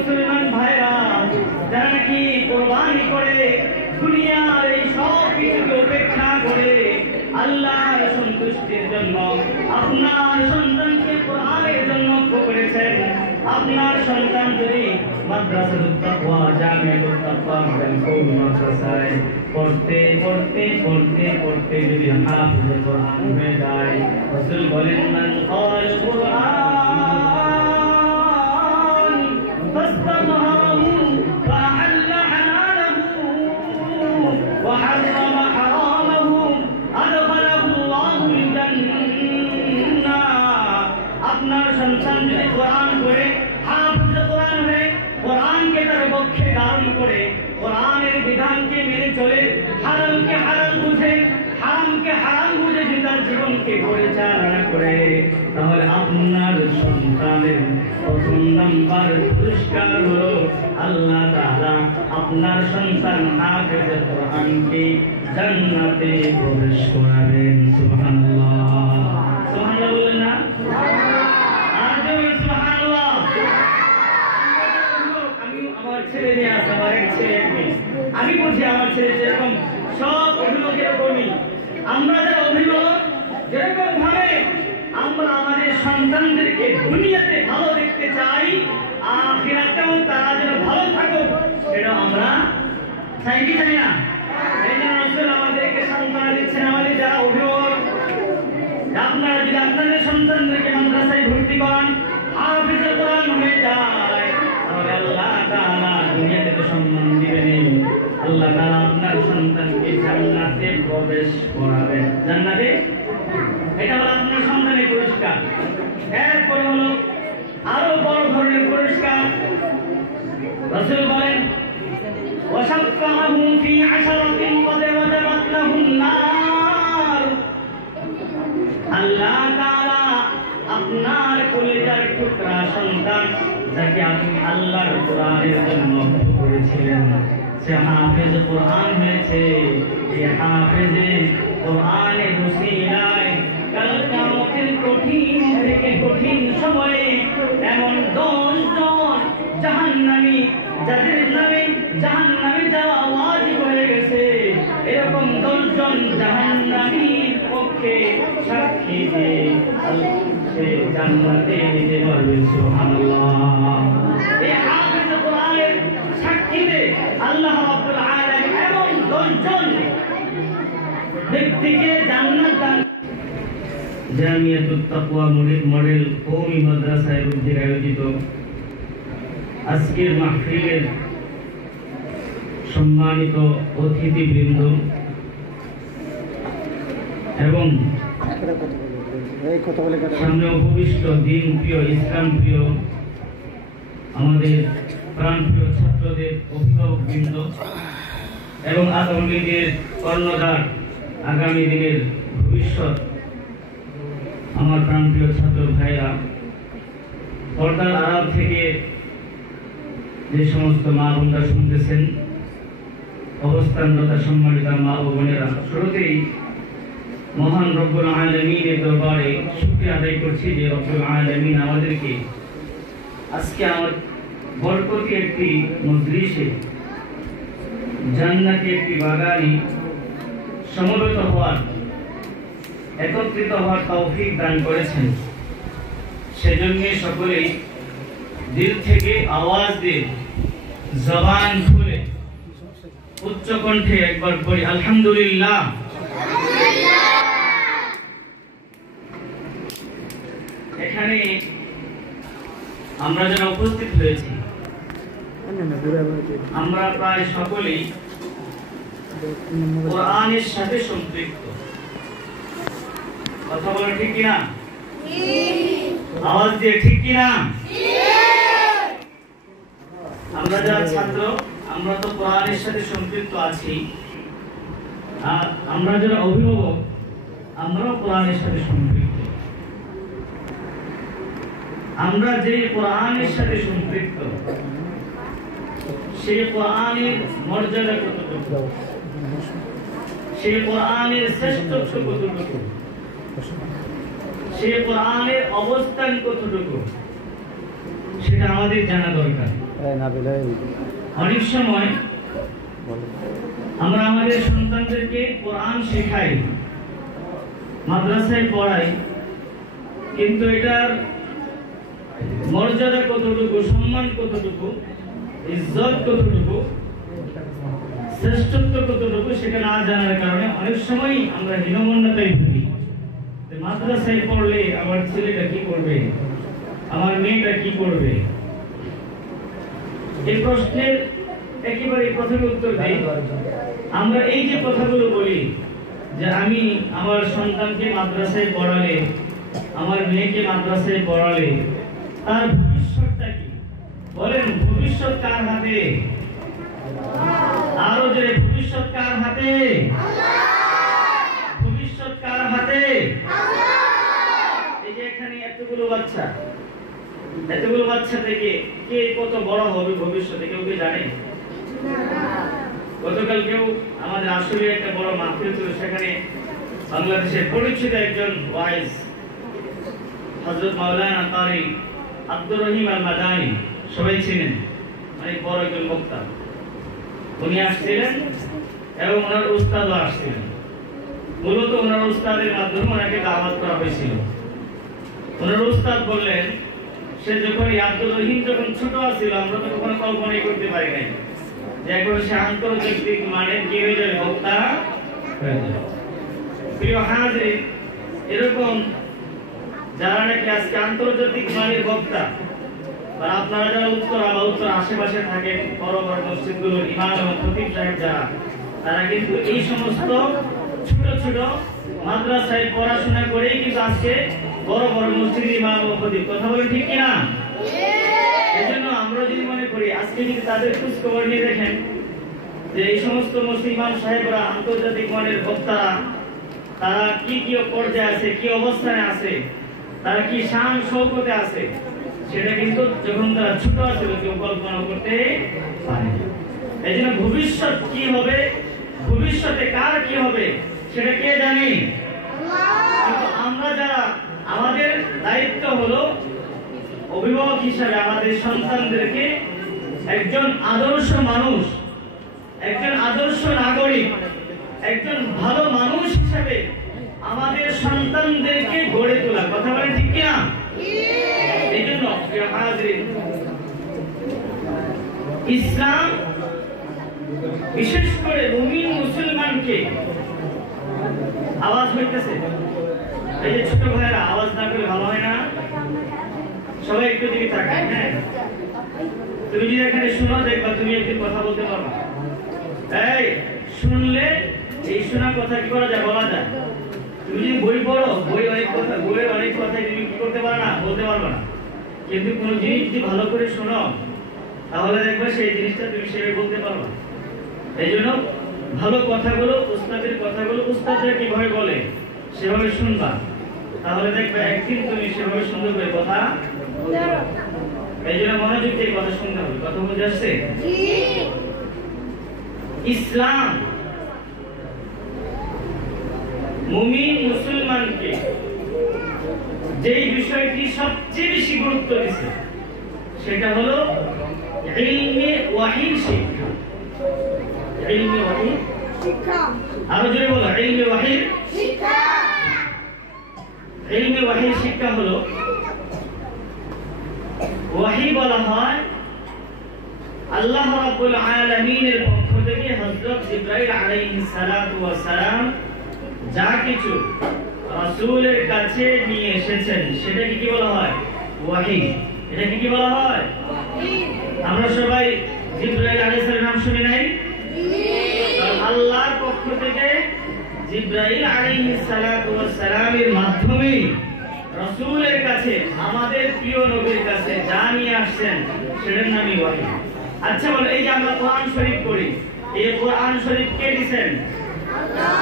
মুসলমান ভাইরা যারা নাকি কোরবানি করে দুনিয়ার এই সব কিছুকে উপেক্ষা করে আল্লাহর সন্তুষ্টির জন্য আপনার সন্তানকে কোরআনের জন্য করেছেন। আপনার সন্তান যদি মাদ্রাসাতুত তাকওয়া জামিআতুত তাকওয়া কওমি মাদ্রাসায় পড়তে পড়তে পড়তে পড়তে যদি হাফিজ কোরআন হয়ে যায়, রাসূল বলেন মান ক্বাল কুরআন ফাস্তাযহারু ফাআল্লা হালালহু ওয়া হাররামা হারামাহু আদখালাহু আল্লাহুল জান্নাহ। আপনার সন্তান যদি কোরআন পড়ে হাফিজ কোরআন হয়ে কোরআনকে তার পক্ষে ধারণ করে কোরআনের বিধানকে মেনে চলে হালালকে হালাল বুঝে হারামকে হারাম বুঝে যে তার জীবনকে পরিচালনা করে, তাহলে আপনার সন্তানের প্রথম নাম্বার পুরস্কার হলো আল্লাহ তাআলা আপনার সন্তান হাফেজ কোরআনকে জান্নাতে প্রবেশ করাবেন। সুবহানাল্লাহ, সুবহানাল্লাহ বলেন না? সুবহানাল্লাহ। আমার ছেলে নিয়ে আসে, আমার এক ছেলে এক মেয়ে। আমি বুঝি আমার ছেলে যেরকম সব অভিভাবকের এরকমই। আমরা যারা অভিভাবক যেরকম ভাবে আমরা আমাদের সন্তানদেরকে দুনিয়াতে ভালো দেখতে চাই, আখিরাতেও তারা যেন ভালো থাকুক সেটা আমরা চাই কি চাই না? এই জন্য রাসূল আমাদেরকে সান্ত্বনা দিচ্ছেন, আমাদের যারা অভিভাবক, আপনারা যদি আপনাদের সন্তানদেরকে মাদ্রাসায় ভর্তি করান, হাফেজ কোরআন হয়ে যায়, তাহলে আল্লাহ তাআলা দুনিয়াতে তো সম্মান দিবেন, আল্লাহ তাআলা আপনার সন্তানকে জান্নাতে প্রবেশ করাবেন। জান্নাতে, এটা হলো আপনার সন্তানের পুরস্কার। এরপরে হলো আরো বড় ধরনের পুরস্কার। রাসূল বলেন ওয়াশাফাহু ফি আশরাতিন ক্বাদ ওয়াজাবাত লাহুন নার। আল্লাহ তাআলা আপনার কলিজার টুকরা সন্তান যাকে আপনি আল্লাহর কোরআনের জন্য করেছিলেন, সে হাফেজ কোরআন হয়েছে, এই হাফেজে কোরআনের উসিলায় কাল কিয়ামতের কঠিন থেকে কঠিন সময়ে এমন 10 জন জাহান্নামী যাদের নামে জাহান্নামে যাওয়া ওয়াজিব হয়ে গেছে, এরকম 10 জন জাহান্নামীর পক্ষে সাক্ষী দিয়ে সে জান্নাতে যেতে পারবে। সুবহানাল্লাহ। এই হাফেজ কোরআনের সাক্ষীতে আল্লাহ রাব্বুল আলামিন এমন 10 জন ব্যক্তিকে জান্নাত দান। জামিআতুত তাকওয়া মডেল কওমি মাদ্রাসায় উদ্যোগে আয়োজিত আজকের মাহফিলের সম্মানিত অতিথিবৃন্দ এবং সামনে উপবিষ্ট দিন প্রিয় ইসলাম প্রিয় আমাদের প্রাণপ্রিয় ছাত্রদের অভিভাবকবৃন্দ এবং আগামী দিনের কর্ণধার, আগামী দিনের ভবিষ্যৎ আমার প্রাণপ্রিয় ছাত্র ভাইরা, পর্দার আড়াল থেকে যে সমস্ত মা বোনরা শুনতেছেন, অবস্থানরত সম্মানিত মা ও বোনেরা, শুরুতেই মহান রব্বুল আলামিনের দরবারে শুকরিয়া আদায় করছি যে রব্বুল আলামিন আমাদেরকে আজকে আমার বরকতি একটি মজলিসে জান্নাতি একটি বাগানে সমবেত হওয়ার, একত্রিত হওয়ার তৌফিক দান করেছেন। সেজন্য সকলেই দিল থেকে আওয়াজ দিয়ে জবান খুলে উচ্চ কণ্ঠে একবার পড়ি আলহামদুলিল্লাহ। এখানে আমরা যারা উপস্থিত হয়েছি আমরা প্রায় সকলেই কোরআনের সাথে সম্পৃক্ত। কথা বলো ঠিক কিনা? আওয়াজ দিয়ে ঠিক কিনা? আমরা যারা ছাত্র আমরা তো কোরআনের সাথে সম্পৃক্ত আছি, আর আমরা যারা অভিভাবক আমরাও কোরআনের সাথে সম্পৃক্ত। আমরা যে কোরআনের সাথে সম্পৃক্ত সেই কোরআনের মর্যাদা কতটুকু, সেই কোরআনের শ্রেষ্ঠত্ব কতটুকু, সেই কোরআনের অবস্থান কতটুকু, সেটা আমাদের জানা দরকার। অনেক সময় আমরা আমাদের সন্তানদেরকে কোরআন শেখাই, মাদ্রাসায় পড়াই, কিন্তু এটার মর্যাদা কতটুকু, সম্মান কতটুকু, ইজ্জত কতটুকু, শ্রেষ্ঠত্ব কতটুকু সেটা না জানার কারণে অনেক সময় আমরা হীনমন্যতায় ভুগি। মাদ্রাসায় পড়লে আমার ছেলেটা কি করবে, আমার মেয়েটা কি করবে? এই প্রশ্নের একেবারে প্রথমে উত্তর দিই, আমরা এই যে কথাগুলো বলি যে আমি আমার সন্তানকে মাদ্রাসায় পড়ালে, আমার মেয়েকে মাদ্রাসায় পড়ালে তার ভবিষ্যৎটা কি? বলেন, ভবিষ্যৎ কার হাতে? আরো জোরে, ভবিষ্যৎ কার হাতে? ভবিষ্যৎ কার হাতে? এই যে এখানে এতগুলো বাচ্চা থেকে কে কত বড় হবে ভবিষ্যতে কেউ কি জানে? গতকাল কেউ আমাদের আসলে একটা বড় মাহফিল ছিল, সেখানে বাংলাদেশের পরিচিত একজন ওয়াইজ হযরত মাওলানা কারি আব্দুর রহিম আল মাদানী, সবাই চিনেন, অনেক বড় একজন বক্তা, উনি আসছিলেন এবং ওনার উস্তাদও আসছিলেন। মূলত ওনার উস্তাদের মাধ্যমে ওনাকে দাওয়াত করা হয়েছিল। ওনার উস্তাদ বললেন, সে যখন আব্দুর রহিম যখন ছোট ছিল, আমরা তো কখনো কল্পনাই করতে পারি নাই যে এখন সে আন্তর্জাতিক মানের কি হয়ে যাবে, বক্তা হয়ে যাবে। প্রিয় হাজির, এরকম যারা নাকি আজকে আন্তর্জাতিক মানের বক্তা, বা আপনারা যারা উত্তর আশেপাশে থাকেন, বড় বড় মসজিদগুলোর ইমাম এবং খতিব সাহেব যারা, তারা কিন্তু এই সমস্ত ছোট ছোট মাদ্রাসায় পড়াশোনা করেই কিন্তু আজকে বড় বড় মসজিদের ইমাম ও খতিব। কথা বলেন ঠিক কিনা? এজন্য আমরা যদি মনে করি, আজকে যদি তাদের খোঁজ খবর নিয়ে দেখেন যে এই সমস্ত মসজিদ ইমাম সাহেবরা, আন্তর্জাতিক মানের বক্তারা, তারা কি কি পর্যায়ে আছে, কি অবস্থানে আছে, তারা কি শান শৌকতে আছে, সেটা কিন্তু যখন তারা ছোট ছিল কেউ কল্পনা করতে পারে। এই জন্য ভবিষ্যৎ কি হবে, ভবিষ্যতে কার কি হবে সেটা কে জানে? কিন্তু আমরা যারা, আমাদের দায়িত্ব হলো অভিভাবক হিসাবে আমাদের সন্তানদেরকে একজন আদর্শ মানুষ, একজন আদর্শ নাগরিক, একজন ভালো মানুষ হিসাবে আমাদের সন্তানদেরকে গড়ে তোলা। কথা বলেন ঠিক কিনা? এই জন্য ইসলাম বিশেষ করে মুমিন মুসলমানকে, আওয়াজ হইতেছে, এই যে ছোট ভাইরা আওয়াজ না করলে ভালো হয় না, সবাই একটু দিকে তাকায়। হ্যাঁ, তুমি যদি এখানে শুনো, দেখবা তুমি একদিন কথা বলতে পারবা। এই শুনলে এই শোনা কথা কি করা যায়, বলা যায়। তুমি যদি বই পড়ো, বইয়ের অনেক কথা তুমি কি করতে পারো না, বলতে পারবে না। কিন্তু কোনো জিনিস যদি ভালো করে শোনো, তাহলে দেখবে সেই জিনিসটা তুমি সেভাবে বলতে পারবে। এই জন্য ভালো কথাগুলো, উস্তাদের কথাগুলো উস্তাদরা কিভাবে বলে সেভাবে শুনবা, তাহলে দেখবে একদিন তুমি সেভাবে সুন্দর করে কথা বলতে পারবে। এই জন্য মনোযোগ দিয়ে কথা শুনতে হবে। কথা বুঝে আসছে? ইসলাম মুমিন মুসলমানকে যেই বিষয়টি সবচেয়ে বেশি গুরুত্ব দিয়েছে সেটা হলো ইলমে ওয়াহির শিক্ষা। ইলমে ওয়াহির শিক্ষা, আরো জোরে বলো, ইলমে ওয়াহির শিক্ষা। ইলমে ওয়াহির শিক্ষা হলো, ওয়াহি বলা হয় আল্লাহ রাব্বুল আলামিনের পক্ষ থেকে হযরত জিবরাইল আলাইহিস সালাতু ওয়াস সালাম যা কিছু রাসূলের কাছে নিয়ে এসেছেন সেটাকে কি বলা হয়? ওয়াহি। এটাকে কি বলা হয়? ওয়াহি। আমরা সবাই জিবরাইল আলাইহিস সালামের নাম শুনি নাই? আল্লাহর পক্ষ থেকে জিবরাইল আলাইহিস সালাতু ওয়াস সালামের মাধ্যমে রাসূলের কাছে, আমাদের প্রিয় নবীর কাছে যা নিয়ে আসছেন সেটার নামই ওয়াহি। আচ্ছা বলো, এই যে আমরা কোরআন শরীফ পড়ি, এই কোরআন শরীফ কে দিয়েছেন? আল্লাহ।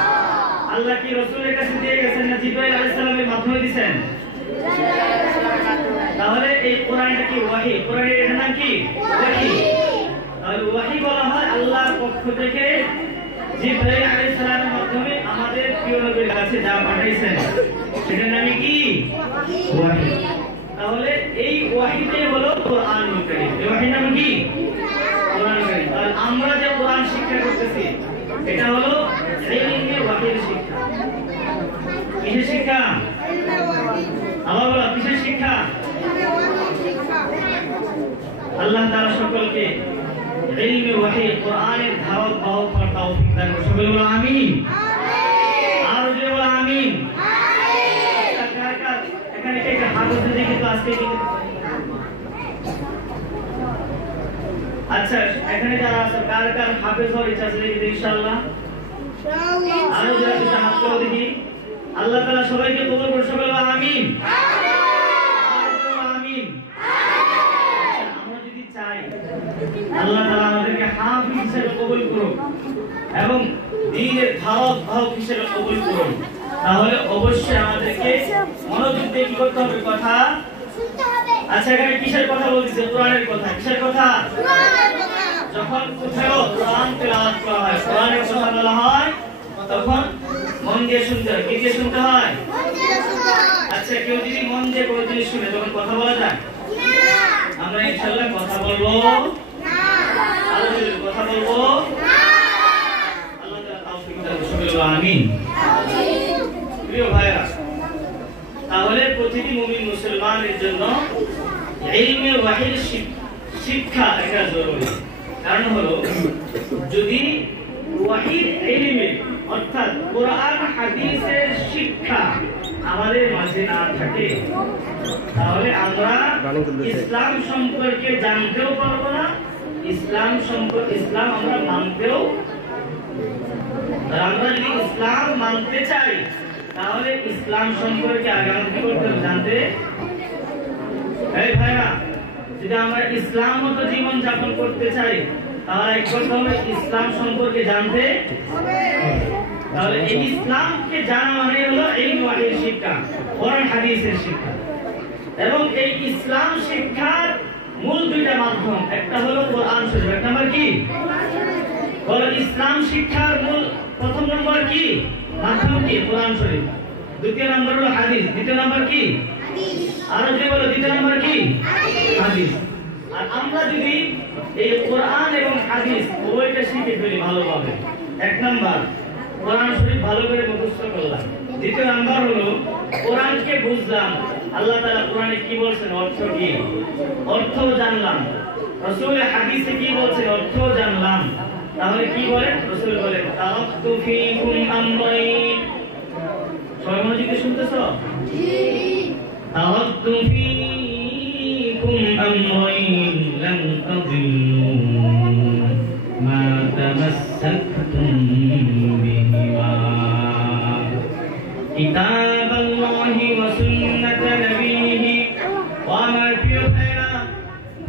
আল্লাহ কি রাসূলের কাছে দিয়ে গেছেন না জিবরাইল আলাইহিস সালামের মাধ্যমে দিয়েছেন? তাহলে এই কোরআনটা কি ওয়াহি? কোরআনের এর নাম কি? ওয়াহি। তাহলে ওয়াহি বলা হয় আল্লাহর পক্ষ থেকে জিবরাইল আলাইহিস সালামের মাধ্যমে আমাদের প্রিয় নবীর কাছে যা পাঠাইছেন সেটার নাম কি? ওয়াহি। তাহলে এই ওয়াহিটাই হলো কোরআনুল কারীম। এই ওয়াহির নাম কি? এটা হলো ইলমে ওয়াহির শিক্ষা। কিসের শিক্ষা? আবার বলো, কিসের শিক্ষা? আল্লাহ তাআলা সকলকে ইলমে ওয়াহি কোরআনের ধারক বাহক হওয়ার তৌফিক দান করুন। সকলে বলো আমিন। আর জোরে বলো আমিন। এখানে কে কে হাফেজ দেখি তো আজকে কি? আচ্ছা, এখানে যারা আছে কার কার হাফেজ হওয়ার ইচ্ছা আছে দেখি ইনশাআল্লাহ। আরো যারা আছে হাত তুলে দেখি। আল্লাহ তাআলা সবাইকে কবুল করুন। সকলে বলো আমিন। আমিন। আমরা যদি চাই আল্লাহ তাআলা আমাদেরকে হাফেজ হিসেবে কবুল করুন এবং দ্বীনের ধারক বাহক হিসেবে কবুল করুন, তাহলে অবশ্যই আমাদেরকে মনোযোগ দিয়ে কি করতে হবে? কথা শুনতে হবে। আচ্ছা, এখানে কিসের কথা বলতেছে? কোরআনের কথা। কিসের কথা? কোরআনের কথা। যখন কোথাও কোরআন তেলাওয়াত করা হয়, কোরআনের কথা বলা হয়, তখন মন দিয়ে শুনতে হয়। কি দিয়ে শুনতে হয়? মন দিয়ে শুনতে হয়। আচ্ছা, কেউ যদি মন দিয়ে কোনো জিনিস শুনে তখন কথা বলা যায়? না। আমরা ইনশাআল্লাহ কথা বলবো না। আল্লাহ কথা বলবো না। আল্লাহ তাআলা তৌফিক দান করুন। আমিন। আমিন। প্রিয় ভাইরা, তাহলে প্রতিটি মুমিন মুসলমানের জন্য ইলমে ওয়াহির শিক্ষা এটা জরুরি। কারণ হলো, যদি ওয়াহির ইলমে অর্থাৎ কোরআন হাদিসের শিক্ষা আমাদের মাঝে না থাকে, তাহলে আমরা ইসলাম সম্পর্কে জানতেও পারবো না, ইসলাম আমরা মানতেও। আমরা যদি ইসলাম মানতে চাই, তাহলে ইসলাম সম্পর্কে আগে আমাদের কি করতে হবে? জানতে। এই ভাইরা, যদি আমরা ইসলাম মতো জীবন যাপন করতে চাই, তাহলে এক কথা হলো ইসলাম সম্পর্কে জানতে হবে। তাহলে এই ইসলামকে জানা মানে হলো এই ওয়াহির শিক্ষা, কোরআন হাদিসের শিক্ষা। এবং এই ইসলাম শিক্ষার মূল দুইটা মাধ্যম, একটা হলো কোরআন শরীফ। এক নম্বর কি? বলো, ইসলাম শিক্ষার মূল প্রথম নম্বর কি? মাধ্যম কি? কোরআন শরীফ। দ্বিতীয় নম্বর হলো হাদিস। দ্বিতীয় নম্বর কি? হাদিস। আর যদি বলো দ্বিতীয় নম্বর কি? হাদিস। আর আমরা যদি এই কোরআন এবং হাদিস উভয়টা শিখে ফেলি ভালোভাবে, এক নাম্বার কোরআন শরীফ ভালো করে মুখস্থ করলাম, দ্বিতীয় নাম্বার হলো কোরআনকে বুঝলাম, আল্লাহ তাআলা কোরআনে কি বলছেন অর্থ কি, অর্থ জানলাম, রাসূল হাদিসে কি বলছেন অর্থ জানলাম, তাহলে কি বলেন? রাসূল বলেন তারাকতু ফীকুম আমরাইন। সবাই মনোযোগ দিয়ে শুনতেছো? জি। তারাকতু ফীকুম আমরাইন লাম তাদিল্লু মা তামাসসাকতুম বিহিমা কিতাবাল্লাহি ওয়া সুন্নাত নবিয়িহি। ও আমার প্রিয় ভাইরা,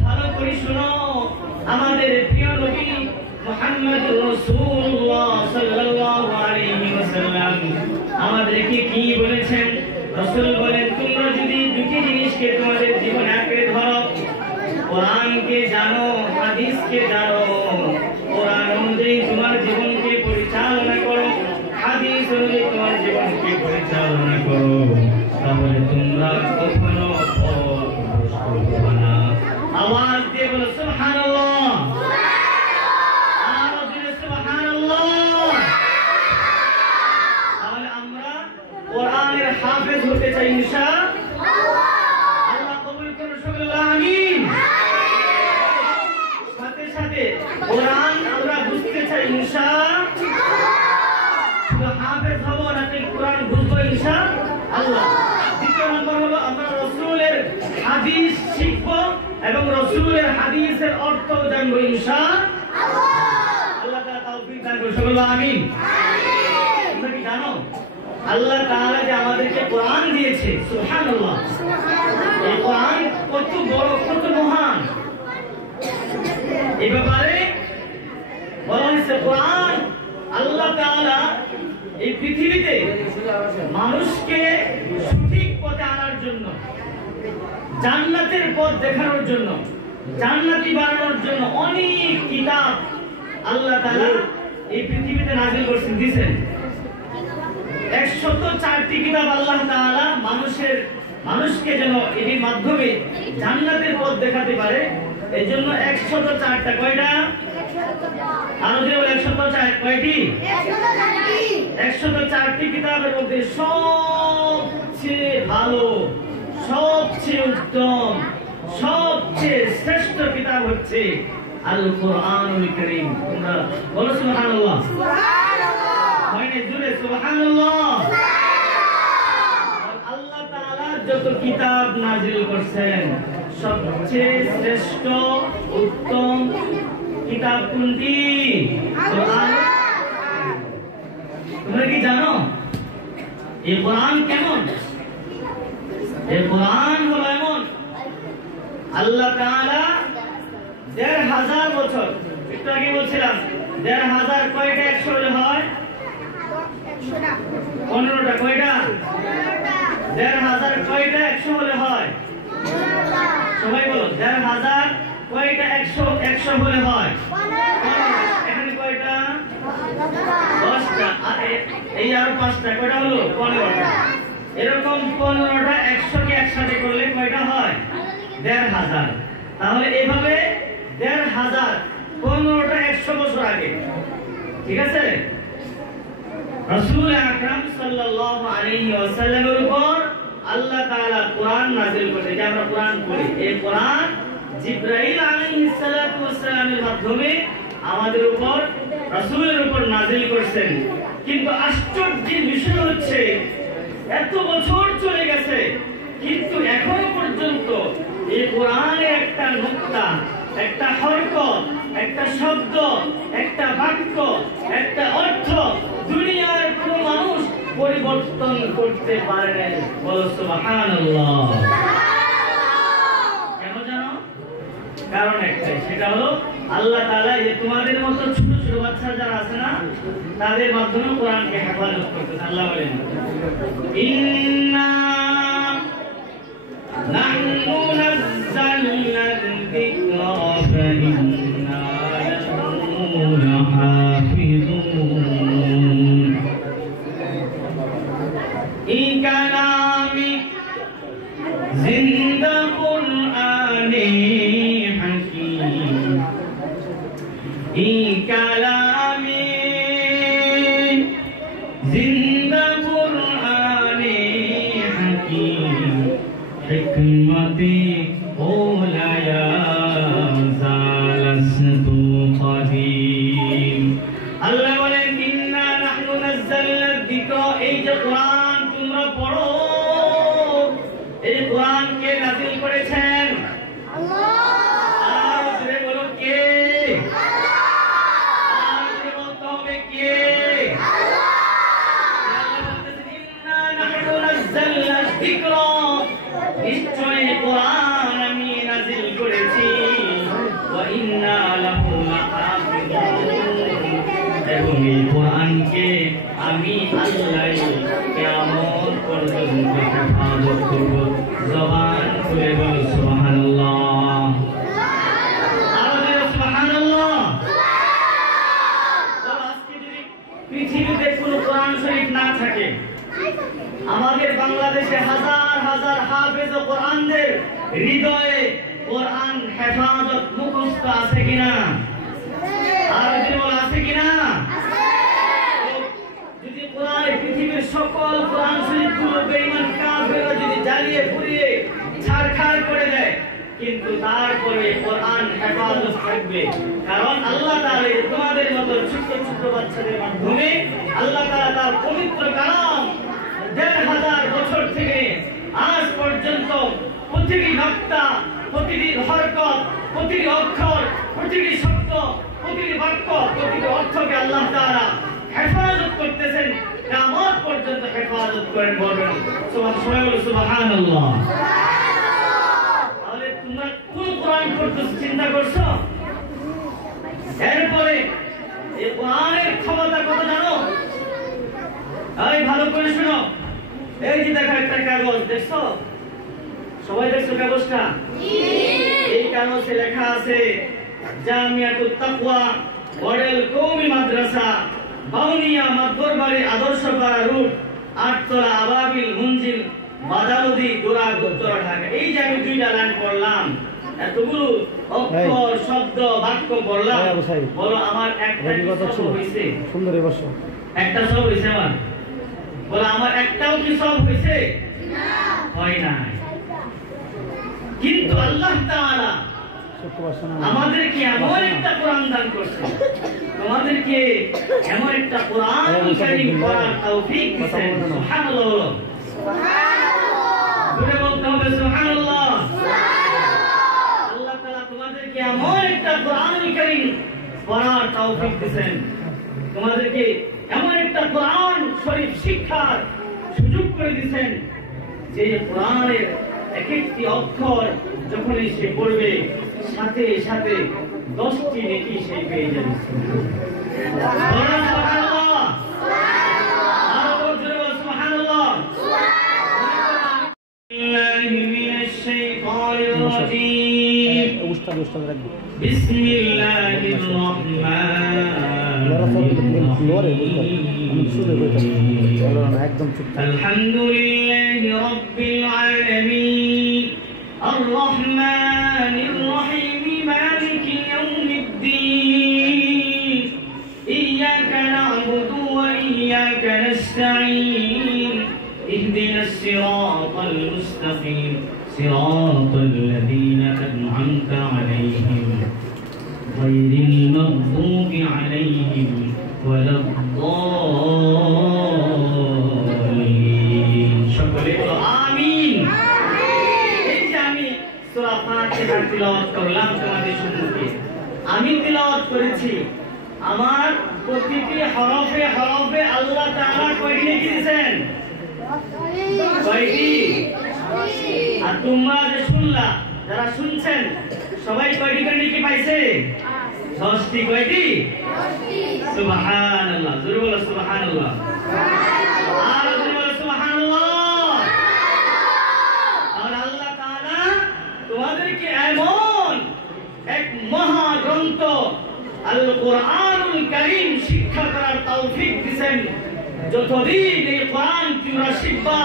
ভালো করে শুনো, আমাদের প্রিয় নবী মুহাম্মদ রাসূলুল্লাহ সাল্লাল্লাহু আলাইহি ওয়াসাল্লাম আমাদেরকে কি বলেছেন? রাসূল বলেন, তোমরা যদি দুটি জিনিসকে তোমাদের জীবনে আঁকড়ে ধরো, কোরআনকে জানো, হাদিসকে জানো, কোরআন অনুযায়ী তোমার জীবনকে পরিচালনা করো, হাদিস অনুযায়ী তোমার জীবনকে পরিচালনা করো, তাহলে তোমরা কখনো পথভ্রষ্ট হবে না। আওয়াজ দিয়ে বলো সুবহানাল্লাহ। কোরআনের হাফেজ হতে চাই ইনশাআল্লাহ। আল্লাহ কবুল করুন, সকলে আমিন। সাথে সাথে কোরআন আমরা বুঝতে চাই ইনশাআল্লাহ। শুধু হাফেজ হব না, কোরআন বুঝবো ইনশাআল্লাহ। দ্বিতীয় নম্বর হলো আমরা রাসূলের হাদিস শিখবো এবং রাসূলের হাদিসের অর্থ জানবো ইনশাআল্লাহ। আল্লাহ তাআলা তৌফিক দান করুন, সকলে আমিন। তোমরা কি জানো আল্লাহ তাআলা যে আমাদেরকে কোরআন দিয়েছে, সুবহানাল্লাহ, এই কোরআন কত বড়, কত মহান। এই ব্যাপারে বলা হয়েছে কোরআন আল্লাহ তাআলা এই পৃথিবীতে মানুষকে সঠিক পথে আনার জন্য, জান্নাতের পথ দেখানোর জন্য, জান্নাতি বানানোর জন্য অনেক কিতাব আল্লাহ তাআলা এই পৃথিবীতে নাযিল করেছেন, দিয়েছেন। 104টি কিতাব আল্লাহ তাআলা মানুষকে যেন এর মাধ্যমে জান্নাতের পথ দেখাতে পারে, এজন্য 104টা, কয়টা? আরো যে 104 কয়টি? 104টি কিতাবের মধ্যে সবচেয়ে ভালো, সবচেয়ে উত্তম, সবচেয়ে শ্রেষ্ঠ কিতাব হচ্ছে আল কোরআনুল কারীম। তোমরা বলো সুবহানাল্লাহ। মানে জোরে সুবহানাল্লাহ। আল্লাহ তাআলা যত কিতাব নাযিল করেছেন সবচেয়ে শ্রেষ্ঠ উত্তম কিতাব কোনটি? কোরআন। তোমরা কি জানো এই কোরআন কেমন? এই কোরআন হলো এমন, আল্লাহ তাআলা ১,৫০০ বছর, একটু আগে বলছিলাম ১,৫০০ কয়টা ১০০ হলে হয়? 15টা। কয়টা? ১,৫০০ কয়টা ১০০ হলে হয়? সবাই বলো ১,৫০০ কয়টা ১০০ হলে হয়? এখানে কয়টা? 10টা। এই আরো 5টা, কয়টা হলো? 15টা। এরকম 15টা 100কে একসাথে করলে কয়টা হয়? ১,৫০০। তাহলে এইভাবে ১,৫০০ 15টা 100 বছর আগে, ঠিক আছে, রাসূল আকরাম সাল্লাল্লাহু আলাইহি ওয়াসাল্লামের উপর আল্লাহ তাআলা কোরআন নাযিল করেছেন। যে আমরা কোরআন পড়ি, এই কোরআন জিবরাইল আলাইহিস সালাতু ওয়াস সালামের মাধ্যমে আমাদের উপর, রাসূলের উপর নাযিল করেছেন। কিন্তু আশ্চর্যের বিষয় হচ্ছে এত বছর চলে গেছে কিন্তু এখনো পর্যন্ত এই কোরআনের একটা নুকতা, একটা হরকত, একটা শব্দ, একটা বাক্য, একটা অর্থ দুনিয়ার কোনো মানুষ পরিবর্তন করতে পারে না। বলো সুবহানাল্লাহ। কেন জানো? কারণ একটাই, সেটা হলো আল্লাহ তাআলা এই তোমাদের মতো ছোট ছোট বাচ্চা যারা আছে না, তাদের মাধ্যমে কোরআনকে হেফাজত করতেছেন। আল্লাহ বলেন ইন্না নাহনু নাযালনা যিকরা ফা ইন্না লাহু লাহাফিজুন। ই কালামি জিন্দা কুরআনে হাকীম, ই কালামি জিন্দা কুরআনে হাকীম, হিকমতে ওলায়া জালাস্তু কদিম। আল্লাহ বলেন ইন্না নাহনু নাযালনা যিকরা, এই যে কোরআন তোমরা পড়ো, এই কোরআনকে নাযিল করেছেন আল্লাহ। আর জোরে বলো কে? আল্লাহ। আর জোরে বলতে হবে কে? আল্লাহ। আল্লাহ বলতেছেন ইন্না নাহনু নাযালনা যিকরা, নিশ্চয় কোরআন আমি নাযিল করেছি, ওয়া ইন্না লাহু লাহাফিজুন, এবং এই কোরআনকে আমি আল্লাহ কিয়ামত পর্যন্ত হেফাজত করব। জবান খুলে বল সুবহানাল্লাহ। আরে সুবহানাল্লাহ। আজকে যদি পৃথিবীতে কোনো কোরআন শরীফ না থাকে, আমাদের বাংলাদেশে হাজার হাজার হাফেজ কোরআনদের হৃদয়ে কোরআন হেফাজত মুখস্থ আছে কিনা? আর যদি বল আছে কিনা? যদি কোরআন পৃথিবীর সকল কোরআন শরীফগুলো বেঈমান কাফেররা যদি জ্বালিয়ে পুড়িয়ে ছারখার করে দেয়, কিন্তু তারপরে কোরআন হেফাজত থাকবে। কারণ আল্লাহ তাআলা তোমাদের মতো ছোট ছোট বাচ্চাদের মাধ্যমে আল্লাহ তাআলা তার পবিত্র কালাম ১,৫০০ বছর থেকে আজ পর্যন্ত প্রতিটি নক্তা, প্রতিটি হরকত, প্রতিটি অক্ষর, প্রতিটি শব্দ, প্রতিটি বাক্য, প্রতিটি অর্থকে আল্লাহ তাআলা হেফাজত করতেছেন, কিয়ামত পর্যন্ত হেফাজত করেন। বলবেন সুবহানাল্লাহ। তাহলে তোমরা কোন কোরআন পড়তেছো চিন্তা করছো? এরপরে এই কোরআনের ক্ষমতা কত জানো? এই ভালো করে শুনো। এই যে দেখো একটা কাগজ, দেখছো? সবাই দেখছো কাগজটা? এই কাগজে লেখা আছে জামিয়াতুত তাকওয়া মডেল কওমি মাদ্রাসা, বাউনিয়া মাদবরবাড়ি আদর্শপাড়া রোড, 8তলা আবাবিল মঞ্জিল, বাদালদি, গোড়া, উত্তরা, ঢাকা। এই যে আমি দুইটা লাইন পড়লাম, এতগুলো অক্ষর শব্দ বাক্য বললাম, বলো আমার একটা সব হয়েছে? সুন্দর এই বর্ষ একটা সব হয়েছে আমার? বলো আমার একটাও কি সব হয়েছে? হয় নাই। কিন্তু আল্লাহ তাআলা আমাদেরকে এমন একটা কোরআন দান করছে, তোমাদেরকে এমন একটা কোরআন কারীম পড়ার তৌফিক দিয়েছেন। সুবহানাল্লাহ, জোরে বলতে হবে সুবহানাল্লাহ। আল্লাহ তাআলা তোমাদেরকে এমন একটা কোরআন কারীম পড়ার তৌফিক দিয়েছেন, তোমাদেরকে এমন একটা কোরআন শরীফ শিক্ষার সুযোগ করে দিয়েছেন যে কোরআনের এক একটি অক্ষর যখন সে পড়বে সাথে সাথে 10টি নেকি সে পেয়ে যাবে। সুবহানাল্লাহ, আরো জোরে বলো সুবহানাল্লাহ। মিনাশ শাইতানির রাজীম। বিসমিল্লাহির রাহমানির রাহিম। আলহামদুলিল্লাহি রাব্বিল আলামিন আর-রাহমানির রাহিম মালিকি ইয়াউমিদ্দিন ইয়্যাকা না'বুদু ওয়া ইয়্যাকা নাস্তাঈন ইহদিনাস সিরাতাল মুস্তাকিম সিরাতাল লাযীনা আন'আমতা আলাইহিম গায়রিল মাগদুবি আলাইহিম ওয়ালাদ-দাল্লিন। সকলে বলো আমিন। এই যে আমি সূরা ফাতিহা তিলাওয়াত করলাম তোমাদের সম্মুখে, আমি তিলাওয়াত করেছি, আমার প্রতিটি হরফে হরফে আল্লাহ তাআলা কয়টি নেকি দিয়েছেন? কয়টি? আর তোমরা যে শুনলা, যারা শুনছেন সবাই কয়টি করে নেকি পাইছে? 10টি। কয়টি? 10টি। সুবহানাল্লাহ, জোরে বলো সুবহানাল্লাহ। আর জোরে বলো সুবহানাল্লাহ। আর আল্লাহ তাআলা তোমাদেরকে এমন এক মহা গ্রন্থ আল কোরআনুল কারীম শিক্ষা করার তৌফিক দিয়েছেন, যতদিন এই কোরআন তোমরা শিখবা,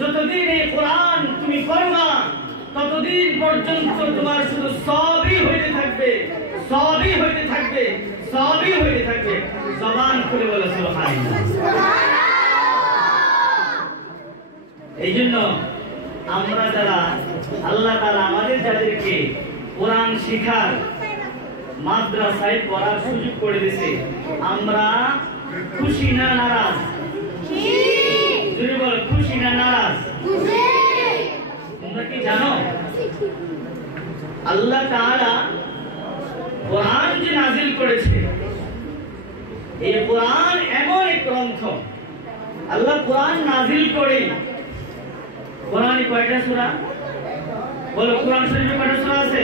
যতদিন এই কোরআন তুমি পড়বা, ততদিন পর্যন্ত তোমার শুধু সবই হইতে থাকবে, সবই হইতে থাকবে, সবই হইতে থাকবে। জবান খুলে বলো সুবহানাল্লাহ। এই জন্য আমরা যারা আল্লাহ তাআলা আমাদের যাদেরকে কোরআন শিখার মাদ্রাসায় পড়ার সুযোগ করে দিয়েছে, আমরা খুশি না নারাজ? জোরে বলো খুশি না নারাজ? তোমরা কি জানো আল্লাহ তাআলা কোরআন যে নাযিল করেছে, এই কোরআন এমন এক গ্রন্থ, আল্লাহ কোরআন নাযিল করে, কোরআনে কয়টা সূরা? বলো কোরআন শরীফে কয়টা সূরা আছে?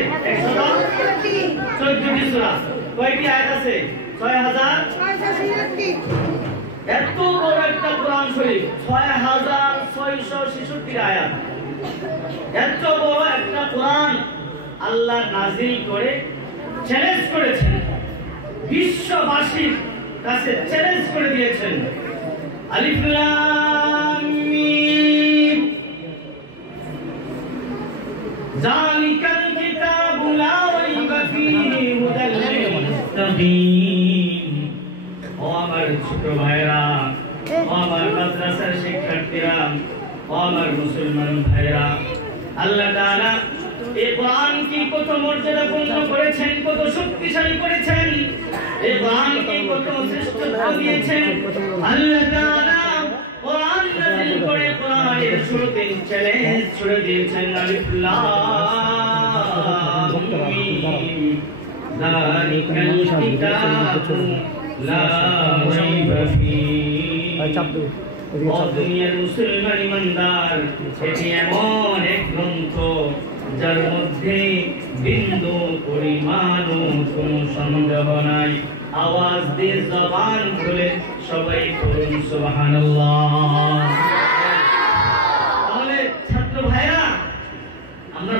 114টি সূরা। কয়টি আয়াত আছে? 6000। এত বড় একটা কোরআন শরীফ, 6666 আয়াত, এত বড় একটা কোরআন আল্লাহ নাযিল করে চ্যালেঞ্জ করেছেন, বিশ্ববাসীর কাছে চ্যালেঞ্জ করে দিয়েছেন। আলিফ লাম মিম যালিকাল কিতাবু লা রাইবা ফীহি হুদাল লিল মুত্তাকিন। ও আমার ছোট ভাইরা, ও আমার মাদ্রাসার শিক্ষার্থীরা, ও আমার মুসলমান ভাইরা, আল্লাহ তাআলা এই কোরআনকে কত মর্যাদাপূর্ণ করেছেন, কত শক্তিশালী করেছেন, এই কোরআনকে কত শ্রেষ্ঠত্ব দিয়েছেন। আল্লাহ তাআলা কোরআন নাযিল করে কোরআনের শুরুতে চ্যালেঞ্জ ছুড়ে দিয়েছেন, আলিফ লাম মিম যালিকাল কিতাবু লা রাইবা ফীহি। দুনিয়ার মুসলমান ইমানদার, এটি এমন এক গ্রন্থ যার মধ্যে বিন্দু পরিমাণও কোনো সন্দেহ নাই। আওয়াজ দিয়ে জবান খুলে সবাই পড়ুন সুবহানাল্লাহ। তাহলে ছাত্র ভাইরা, আমরা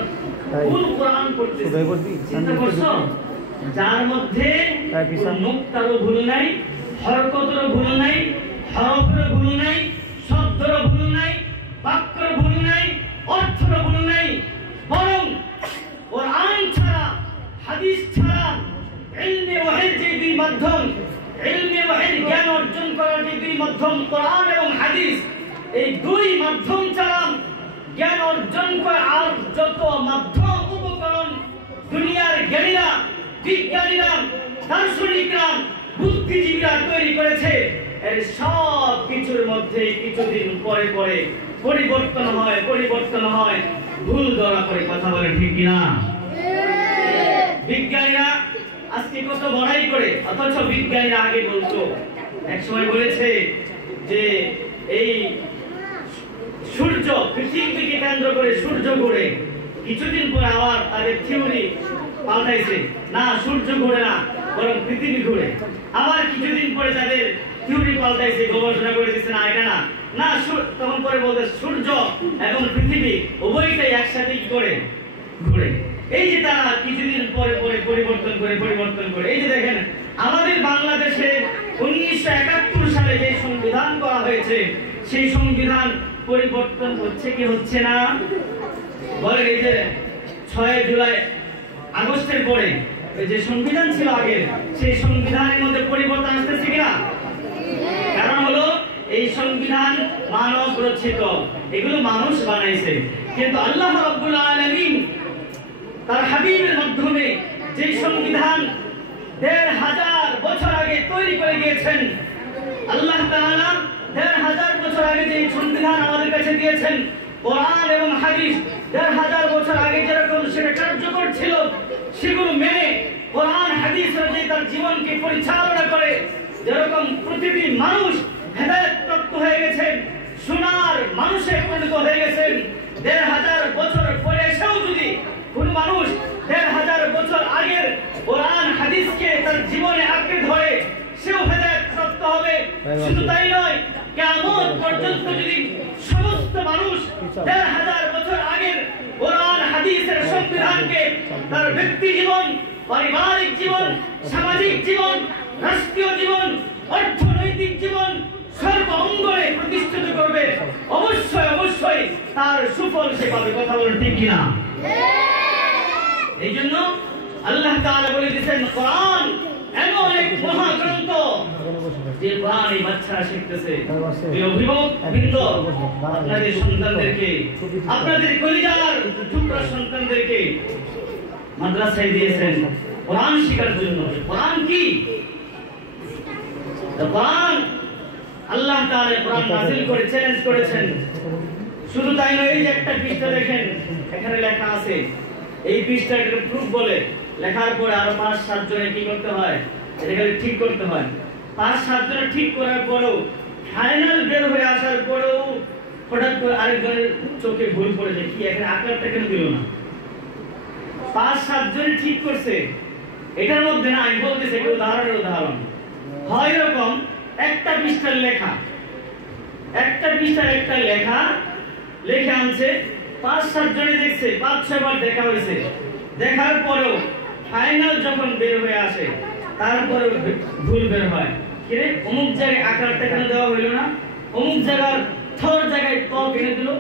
কোন কোরআন পড়তেছি চিন্তা করছো? যার মধ্যে নুক্তারও ভুল নাই, হরকতেরও ভুল নাই, হরফেরও ভুল নাই, শব্দেরও ভুল নাই, বাক্যের ভুল নাই, অর্থেরও ভুল নাই, বরং কোরআন হাদিস ছাড়া ইলমে ওয়াহির যে দুই মাধ্যম, ইলমে ওয়াহির জ্ঞান অর্জন করার যে দুই মাধ্যম কোরআন এবং হাদিস, এই দুই মাধ্যম ছাড়া জ্ঞান অর্জন করার আর যত মাধ্যম উপকরণ দুনিয়ার জ্ঞানীরা, বিজ্ঞানীরা, দার্শনিকরা, বুদ্ধিজীবীরা তৈরি করেছে, এর সব কিছুর মধ্যে কিছুদিন পরে পরে পরিবর্তন হয়, ভুল ধরা করে। কথা বলে ঠিক কিনা? বিজ্ঞানীরা আজকে কত বড়াই করে, অথচ বিজ্ঞানীরা আগে বলতো, এক সময় বলেছে যে এই সূর্য পৃথিবীকে কেন্দ্র করে সূর্য ঘুরে, কিছুদিন পরে আবার তাদের থিওরি পাল্টাইছে, না সূর্য ঘুরে না বরং পৃথিবী ঘুরে। আবার কিছুদিন পরে তাদের থিওরি পাল্টাইছে, গবেষণা করে দিচ্ছে না এটা না, তখন পরে বলতে সূর্য এবং পৃথিবী উভয়টাই একসাথে কি করে ঘুরে। এই যে তারা কিছুদিন পরে পরে পরিবর্তন করে। এই যে দেখেন আমাদের বাংলাদেশে 1971 সালে যে সংবিধান করা হয়েছে, সেই সংবিধান পরিবর্তন হচ্ছে কি হচ্ছে না? বলেন, এই যে 6 জুলাই আগস্টের পরে যে সংবিধান ছিল আগে, সেই সংবিধানের মধ্যে পরিবর্তন আসতেছে কিনা? কারণ হলো এই সংবিধান মানব রচিত, এগুলো মানুষ বানাইছে, কিন্তু আল্লাহ রাব্বুল আলামিন তার হাবিবের মাধ্যমে যে সংবিধান 1500 বছর আগে তৈরি করে গিয়েছেন, আল্লাহ তাআলা 1500 বছর আগে যে সংবিধান আমাদের কাছে দিয়েছেন, কোরআন এবং হাদিস 1500 বছর আগে যেরকম সেটা কার্যকর ছিল, সেগুলো মেনে কোরআন হাদিস অনুযায়ী তার জীবনকে পরিচালনা করে যেরকম প্রতিটি মানুষ হেদায়েত প্রাপ্ত হয়ে গেছেন, সোনার মানুষে পরিণত হয়ে গেছেন, 1500 বছর পরে এসেও যদি কোন মানুষ 1500 বছর আগের কোরআন হাদিসকে তার জীবনে আঁকড়ে ধরে, সেও হেদায়েত প্রাপ্ত হবে। শুধু তাই নয়, কিয়ামত পর্যন্ত যদি সমস্ত মানুষ 1500 বছর আগের কোরআন হাদিসের সংবিধানকে তার ব্যক্তি জীবন, পারিবারিক জীবন, সামাজিক জীবন, রাষ্ট্রীয় জীবন, অর্থনৈতিক জীবন সর্ব অঙ্গনে প্রতিষ্ঠিত করবে, অবশ্যই তার সুফল সে পাবে। কথা বলুন ঠিক কিনা? এই জন্য আল্লাহ তাআলা বলে দিয়েছেন, কোরআন এমন এক মহাগ্রন্থ যে কোরআন এই বাচ্চারা শিখতেছে। এই অভিভাবকবৃন্দ আপনাদের সন্তানদেরকে, আপনাদের কলিজার টুকরা সন্তানদেরকে মাদ্রাসায় দিয়েছেন কোরআন শেখার জন্য। কোরআন কি? কোরআন আল্লাহ তাআলা কোরআন নাযিল করে চ্যালেঞ্জ করেছেন। শুধু তাই নয়, এই যে একটা পৃষ্ঠা দেখেন, এখানে লেখা আছে, এই পৃষ্ঠাটাকে প্রুফ বলে, লেখার পরে আরো 5-7 জনের কি করতে হয়, এটাকে ঠিক করতে হয়। 5-7 জনের ঠিক করার পরেও, ফাইনাল বের হয়ে আসার পরেও হঠাৎ করে আরেকজনের চোখে ভুল পড়ে যায়, কি এখানে আকারটা কেন দিল না? 5-7 জনের ঠিক করছে, এটার মধ্যে না, আমি বলতেছি একটা উদাহরণ হয় এরকম, একটা পৃষ্ঠার লেখা, একটা পৃষ্ঠার একটা লেখা লেখা আনছে, 5-7 জনে দেখছে, 5-6 বার দেখা হয়েছে, দেখার পরেও ফাইনাল যখন বের হয়ে আসে তারপরে ভুল বের হয়। কিরে অমুক জায়গায় আকারটা কেন দেওয়া হইলো না, অমুক জায়গার থর জায়গায় ক কেন দিল,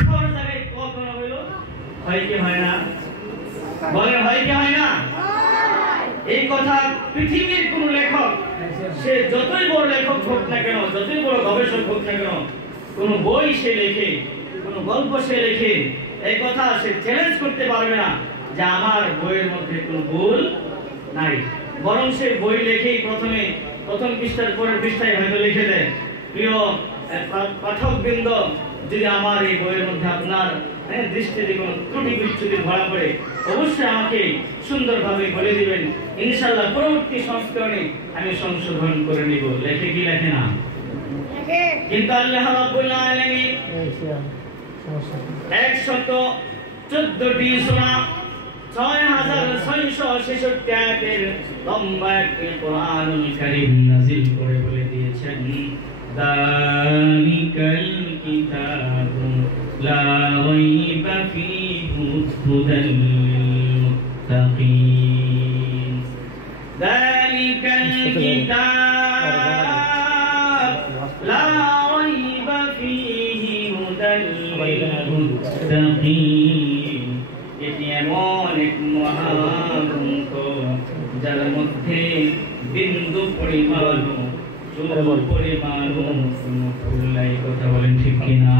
খর জায়গায় ক কেন হইলো? হয় কি হয় না? বলে হয় কি হয় না? এই কথা পৃথিবীর কোন লেখক, সে যতই বড় লেখক হোক না কেন, যতই বড় গবেষক হোক না কেন, কোন বই সে লেখে, কোন গল্প সে লেখে, এই কথা সে চ্যালেঞ্জ করতে পারবে না যে আমার বইয়ের মধ্যে কোনো ভুল নাই। বরং সে বই লেখেই প্রথম পৃষ্ঠার পরের পৃষ্ঠায় হয়তো লিখে দেয়, প্রিয় পাঠকবৃন্দ, যদি আমার এই বইয়ের মধ্যে আপনার দৃষ্টিতে কোনো ত্রুটি বিচ্যুতি ধরা পড়ে অবশ্যই আমাকে সুন্দরভাবে বলে দিবেন, ইনশাআল্লাহ পরবর্তী সংস্করণে আমি সংশোধন করে নিব। লেখে কি লেখে না? কিন্তু আল্লাহ রাব্বুল আলামিন 114টি সূরা 6666 আয়াতের লম্বা একটি কোরআনুল কারীম নাযিল করে বলে দিয়েছেন, যালিকাল কিতাবু লা রাইবা ফীহি হুদাল লিল মুত্তাকিন। যালিকাল কিতাব লা রাইবা ফীহি হুদাল লিল মুত্তাকিন। এটি এমন এক মহা ঘুমতো যার মধ্যে বিন্দু পরিমাণ চুল পরিমাণ ফুলাই, কথা বলেন ঠিক কিনা?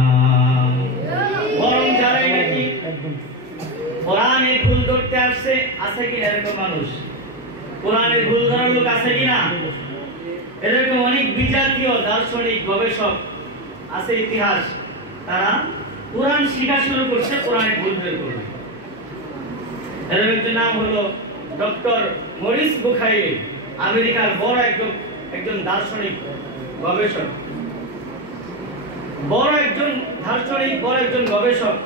বরং যারাই নাকি কোরআনে ভুল ধরতে আসছে, আছে কি এরকম মানুষ? কোরআনে ভুল ধরার লোক আছে কিনা? এরকম অনেক বিজাতীয় দার্শনিক গবেষক আছে, ইতিহাস, তারা কোরআন শিখা শুরু করছে, কোরআনে ভুল বের করবে। এরকম একজন নাম হলো ডক্টর মরিস বুখাইলি, আমেরিকার বড় একজন দার্শনিক গবেষক, বড় একজন দার্শনিক, বড় একজন গবেষক।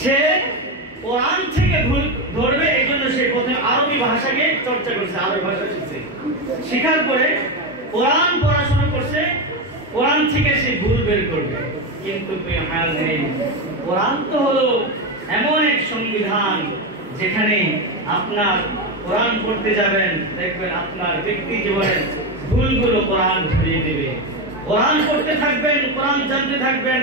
সে কোরআন থেকে ভুল ধরবে, এই জন্য সে প্রথমে আরবি ভাষাকে চর্চা করছে, আরবি ভাষা শিখছে, শিখার পরে কোরআন পড়াশোনা করছে, কোরআন থেকে সে ভুল বের করবে। কিন্তু কোরআন তো হলো এমন এক সংবিধান যেখানে আপনার কোরআন পড়তে যাবেন, দেখবেন আপনার ব্যক্তি জীবনের ভুলগুলো কোরআন ধরিয়ে দেবে। কোরআন পড়তে থাকবেন, কোরআন জানতে থাকবেন,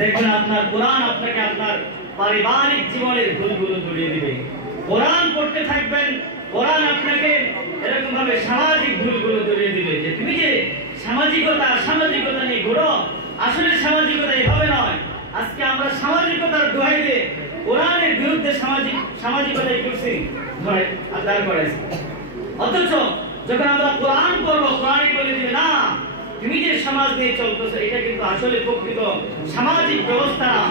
দেখবেন আপনার কোরআন আপনাকে আপনার পারিবারিক জীবনের ভুলগুলো ধরিয়ে দিবে। কোরআন পড়তে থাকবেন, কোরআন আপনাকে এরকম ভাবে সামাজিক ভুলগুলো ধরিয়ে দিবে, যে তুমি যে সামাজিকতা নিয়ে ঘোরো, আসলে সামাজিকতা এভাবে নয়। আজকে আমরা সামাজিকতার দোহাই দিয়ে কোরআনের বিরুদ্ধে সামাজিকতাই করছি, ধরে দাঁড় করাইছি। অথচ যখন আমরা কোরআন পড়বো, কোরআনে বলে দিবে না, তুমি যে সমাজ নিয়ে চলতেছো এটা কিন্তু আসলে প্রকৃত সামাজিক ব্যবস্থা না।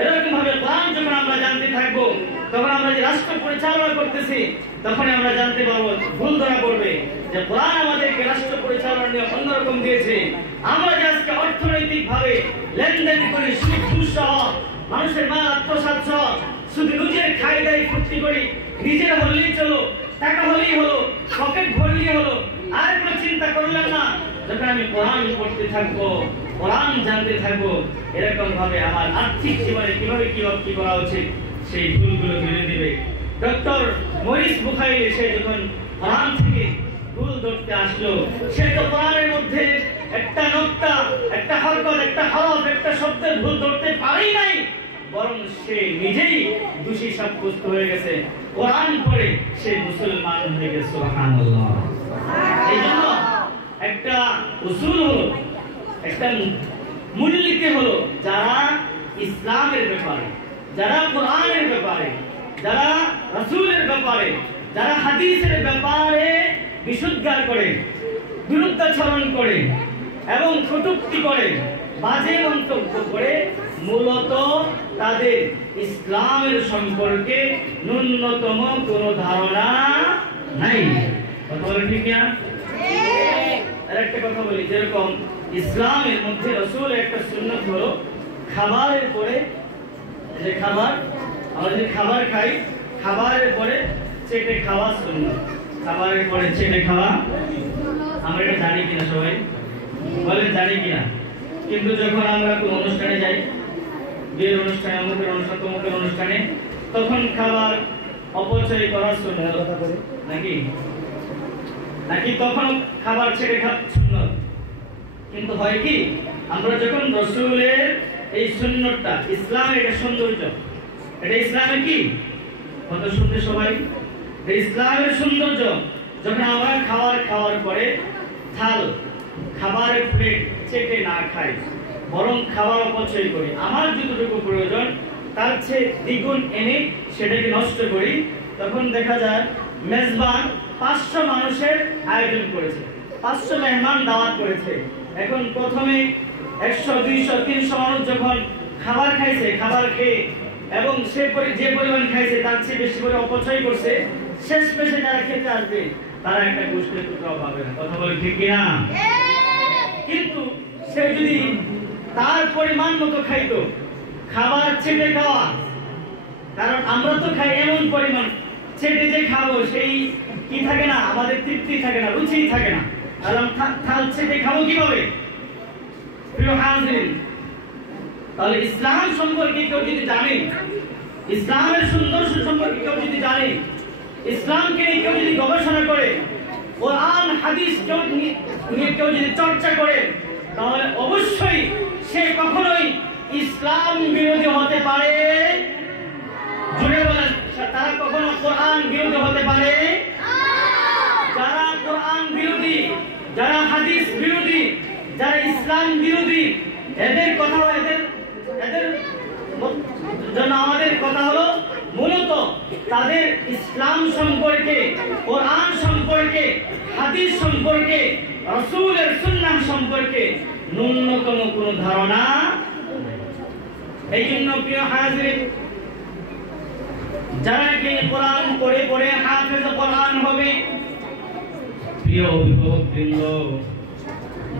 এরকম ভাবে কোরআন যখন আমরা জানতে থাকবো, তখন আমরা যে রাষ্ট্র পরিচালনা করতেছি, তখন আমরা জানতে পারবো, ভুল ধরা পড়বে যে কোরআন আমাদেরকে রাষ্ট্র পরিচালনা নিয়ে অন্যরকম দিয়েছে। আমরা যে আজকে অর্থনৈতিক ভাবে লেনদেন করি, সুদ সহ মানুষের মাল আত্মসাৎ সহ শুধু নিজের খাই দাই ফুর্তি করি, নিজের হলেই চলো, টাকা হলেই হলো, পকেট ভরলেই হলো, আর কোনো চিন্তা করলাম না। যখন আমি কোরআন পড়তে থাকবো, কোরআন জানতে থাকবো, এরকম ভাবে আমার আর্থিক জীবনে কিভাবে কি করা উচিত সেই ভুলগুলো ধরে দিবে। ডক্টর মরিস বুখাইলি সে যখন কোরআন থেকে ভুল ধরতে আসলো, সে তো কোরআনের মধ্যে একটা নোক্তা, একটা হরকত, একটা হরফ, একটা শব্দের ভুল ধরতে পারেই নাই, বরং সে নিজেই দোষী সাব্যস্ত হয়ে গেছে। কোরআন পড়ে সে মুসলমান হয়ে গেছে। সুবহানাল্লাহ। এইজন্য একটা উসুল হলো, একটা মূলনীতি হলো, যারা ইসলামের ব্যাপারে, যারা কোরআনের ব্যাপারে, যারা রাসূলের ব্যাপারে, যারা হাদিসের ব্যাপারে বিশুদ্ধার করে, বিরুদ্ধাচরণ করে এবং কটূক্তি করে, বাজে মন্তব্য করে, মূলত তাদের ইসলামের সম্পর্কে ন্যূনতম কোনো ধারণা নাই। কথা বলেন ঠিক না? আরেকটা কথা বলি, যেরকম ইসলামের মধ্যে রাসূলের একটা সুন্নাত হলো খাবারের পরে, যে খাবার আমরা যে খাবার খাই, খাবারের পরে চেটে খাওয়া সুন্নাত। খাবারের পরে চেটে খাওয়া আমরা এটা জানি কিনা? সবাই বলেন জানি কিনা? কিন্তু যখন আমরা কোনো অনুষ্ঠানে যাই, বিয়ের অনুষ্ঠানে, অমুকের অনুষ্ঠান, তমুকের অনুষ্ঠানে, তখন খাবার অপচয় করার সুন্নাত নাকি তখন খাবার ছেড়ে খাওয়া সুন্নাত। কিন্তু হয় কি, আমরা যখন রাসূলের এই সুন্নাতটা, ইসলামের এটা সৌন্দর্য, এটা ইসলামের কি কত সুন্দর, সবাই ইসলামের সৌন্দর্য। যখন আমরা খাওয়ার পরে থাল, খাবারের প্লেট চেটে না খাই, বরং খাবার অপচয় করি, আমার যতটুকু প্রয়োজন তার চেয়ে দ্বিগুণ এনে সেটাকে নষ্ট করি, তখন দেখা যায় মেজবান 500 মানুষের আয়োজন করেছে, 500 মেহমান দাওয়াত করেছে। এখন প্রথমে 100, 200, 300 মানুষ যখন খাবার খাইছে, খাবার খেয়ে এবং যে পরিমাণ খাইছে তার চেয়ে বেশি করে অপচয় করছে, শেষ পেশে যারা খেতে আসবে তারা একটা গোষ্ঠীর টুকরাও পাবে না। কথা বলে ঠিক কিনা? কিন্তু সে যদি তার পরিমাণ মতো খাইতো, খাবার ছেটে খাওয়া, কারণ আমরা তো খাই এমন পরিমাণ, ছেটে যে খাবো সেই কি থাকে না, আমাদের তৃপ্তি থাকে না, রুচি থাকে না। থাল ছেটে খাবো কিভাবে? প্রিয় হাজিরিন, তাহলে ইসলাম সম্পর্কে কেউ যদি জানে, ইসলামের সৌন্দর্য সম্পর্কে কেউ যদি জানে, ইসলামকে নিয়ে কেউ যদি গবেষণা করে, কোরআন হাদিস নিয়ে কেউ যদি চর্চা করে, তাহলে অবশ্যই সে কখনোই ইসলাম বিরোধী হতে পারে। জুড়ে বলেন, তারা কখনো কোরআন বিরোধী হতে পারে? যারা কোরআন বিরোধী, যারা হাদিস বিরোধী, যারা ইসলাম বিরোধী, এদের কথা এদের জন্য আমাদের কথা হলো মূলত তাদের ইসলাম সম্পর্কে, কোরআন সম্পর্কে, হাদিস সম্পর্কে, রাসূলের সুন্নাহ সম্পর্কে ন্যূনতম কোনো ধারণা। এই জন্য প্রিয় হাজির, যারা কি কোরআন পড়ে পড়ে হাফেজ কোরআন হবে, প্রিয় অভিভাবকবৃন্দ,